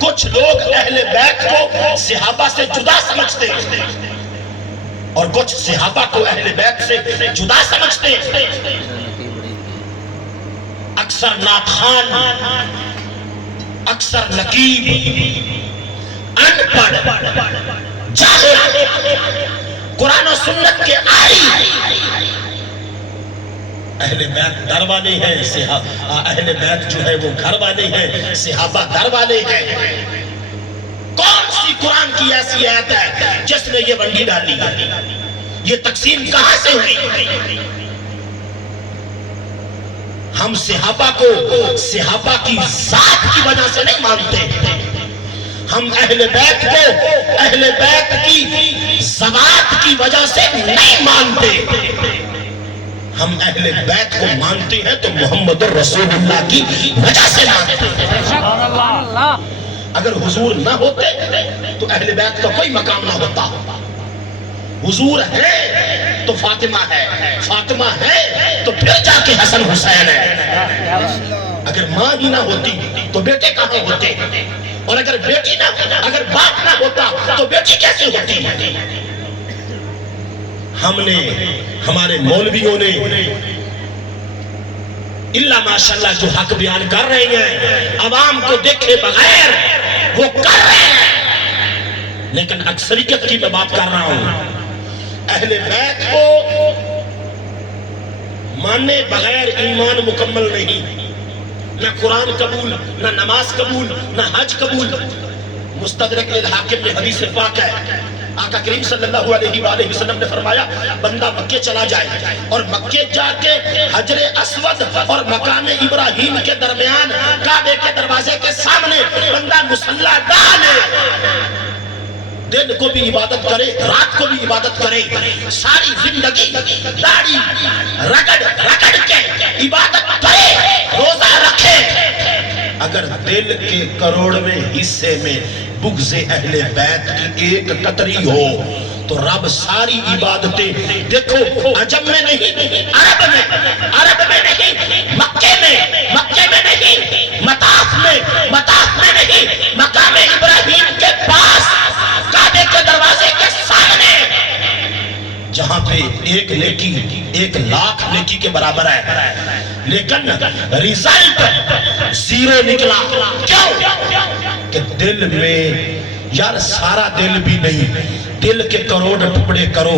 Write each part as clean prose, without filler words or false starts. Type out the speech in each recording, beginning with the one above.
کچھ لوگ اہل بیت کو صحابہ سے جدا سمجھتے اور کچھ صحابہ کو اہل بیت سے جدا سمجھتے. اکثر ناخوان، اکثر نقیب، ان پڑھ، جاہل، قرآن و سنت کے عاری اہل بیت در والے ہیں. اہل بیت جو ہے وہ گھر والے ہیں، صحابہ در والے ہیں. کون سی قرآن کی ایسی آیت ہے جس نے یہ ونڈی ڈالی ہے؟ یہ تقسیم کہاں سے ہوئی؟ ہم صحابہ کو صحابہ کی ذات کی وجہ سے نہیں مانتے. ہم اہل بیت کو اہل بیت کی ذات کی وجہ سے نہیں مانتے. ہم اہل بیت کو مانتے ہیں تو محمد رسول اللہ کی وجہ سے مانتے ہیں. اگر حضور نہ ہوتے تو اہل بیت کا کوئی مقام نہ ہوتا. حضور ہے تو فاطمہ ہے، فاطمہ ہے تو پھر جا کے حسن حسین ہے. اگر ماں ہی نہ ہوتی تو بیٹے کہاں ہوتے؟ اور اگر باپ نہ ہوتا تو بیٹی کیسے ہوتی؟ ہم نے، ہمارے مولویوں نے اللہ ماشاءاللہ جو حق بیان کر رہے ہیں عوام کو دیکھے بغیر وہ کر رہے ہیں. لیکن اکثریت کی میں بات کر رہا ہوں. اہل بیت کو ماننے بغیر ایمان مکمل نہیں. نہ قرآن قبول، نہ نماز قبول، نہ حج قبول. مستدرک للحاکم میں حدیث پاک ہے، آقا کریم صلی اللہ علیہ وآلہ وسلم نے فرمایا بندہ مکے چلا جائے اور مکے جا کے حجر اسود اور مقام ابراہیم کے درمیان کعبے کے دروازے کے سامنے بندہ مصلی ڈالے، دن کو بھی عبادت کرے، رات کو بھی عبادت کرے، ساری زندگی داڑھی رگڑ کے عبادت کرے، روزہ رکھے. اگر دل کے کروڑویں حصے میں بغض اہل بیت کی ایک قطری ہو تو رب ساری عبادتیں، دیکھو عجم میں نہیں، عرب میں نہیں، مکے میں نہیں، مطاف میں نہیں، مقام ابراہیم کے پاس کعبے کے دروازے کے سامنے جہاں پہ ایک نیکی 1,00,000 نیکی کے برابر ہے، لیکن ریزلٹ 0 نکلا. کیوں؟ کہ دل میں، یار سارا دل بھی نہیں، دل کے کروڑ ٹکڑے کرو.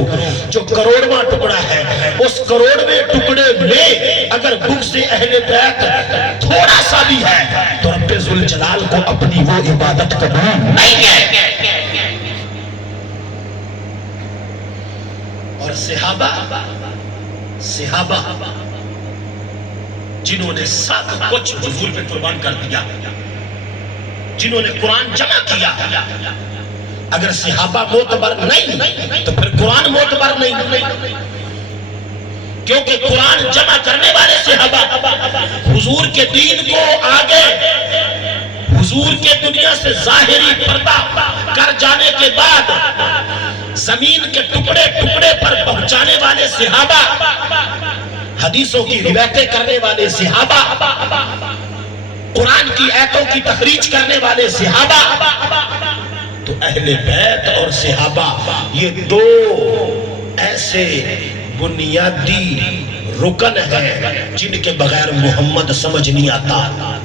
جو کروڑواں ٹکڑا ہے اس کروڑویں ٹکڑے میں اگر بغض اہل بیت تھوڑا سا بھی ہے تو رب ذوالجلال کو اپنی وہ عبادت قبول نہیں ہے. اور صحابہ جنہوں نے سب کچھ حضور پہ قربان کر دیا، جنہوں نے قرآن جمع کیا، اگر صحابہ معتبر نہیں تو پھر قرآن معتبر نہیں. کیونکہ قرآن جمع کرنے والے صحابہ حضور کے دین کو آگے، حضور کے دنیا سے ظاہری پردہ کر جانے کے بعد زمین کے ٹکڑے پر پہنچانے والے صحابہ، حدیثوں کی روایتیں کرنے والے صحابہ، قرآن کی آیتوں کی تخریج کرنے والے صحابہ. تو اہل بیت اور صحابہ یہ دو ایسے بنیادی رکن ہیں جن کے بغیر محمد سمجھ نہیں آتا.